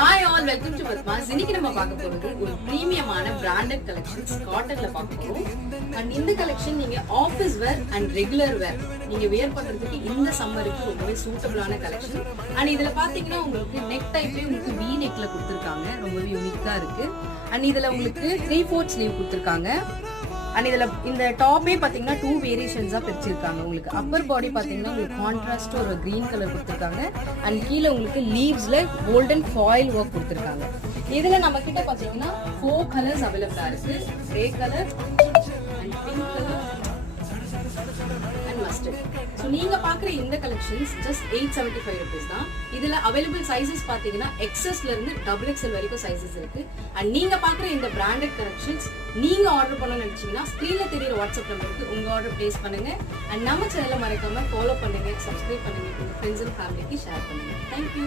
Hi all, welcome to Vatmas. இன்னைக்கு நம்ம பார்க்க போறது ஒரு பிரீமியமான பிராண்டட் கலெக்ஷன்ஸ் காட்டன்ல பார்க்க போறோம். அண்ட் இந்த கலெக்ஷன் நீங்க office wear and regular wear நீங்க வேர் பண்றதுக்கு இந்த சம்மருக்கு ரொம்பவே சூட்டபிளான கலெக்ஷன். அண்ட் இதுல பாத்தீங்கன்னா உங்களுக்கு நெக் டைப்லயே உங்களுக்கு V நெக்ல கொடுத்திருக்காங்க. ரொம்பவே யூனிக்கா இருக்கு. அண்ட் இதுல உங்களுக்கு 3/4 ஸ்லீவ் கொடுத்திருக்காங்க. அண்ட் இதுல இந்த டாப்பே பாத்தீங்கன்னா 2 வேரியேஷன்ஸா பிரிச்சிருக்காங்க. உங்களுக்கு அப்பர் பாடி பாத்தீங்கன்னா உங்களுக்கு கான்ட்ராஸ்ட் ஒரு கிரீன் கலர் கொடுத்திருக்காங்க. அண்ட் கீழே உங்களுக்கு லீவ்ஸ்ல கோல்டன் ஃபாயில் ஒர்க் கொடுத்திருக்காங்க. இதுல நம்ம கிட்ட பாத்தீங்கன்னா 4 கலர்ஸ் அவைலபிளா இருக்கு. Grey colour and pink colour and mustard. So நீங்க பாக்குற இந்த கலெக்ஷன்ஸ் ஜஸ்ட் 875 rupees தான். இதுல அவைலபிள் சைசஸ் பாத்தீங்கன்னா XSல இருந்து XXL வரைக்கும் சைசஸ் இருக்கு. அண்ட் நீங்க பாக்குற இந்த பிராண்டட் கலெக்ஷன்ஸ் நீங்க ஆர்டர் பண்ண நினைச்சீங்கன்னா ஸ்கிரீன்ல தெரியற வாட்ஸ்அப் நம்பருக்கு உங்க ஆர்டர் பிளேஸ் பண்ணுங்க. அண்ட் நம்ம சேனலை மறக்காம ஃபாலோ பண்ணுங்க, சப்ஸ்கிரைப் பண்ணுங்க, உங்க ஃப்ரெண்ட்ஸ் அண்ட் ஃபேமிலிக்கு ஷேர் பண்ணுங்க. தேங்க்யூ.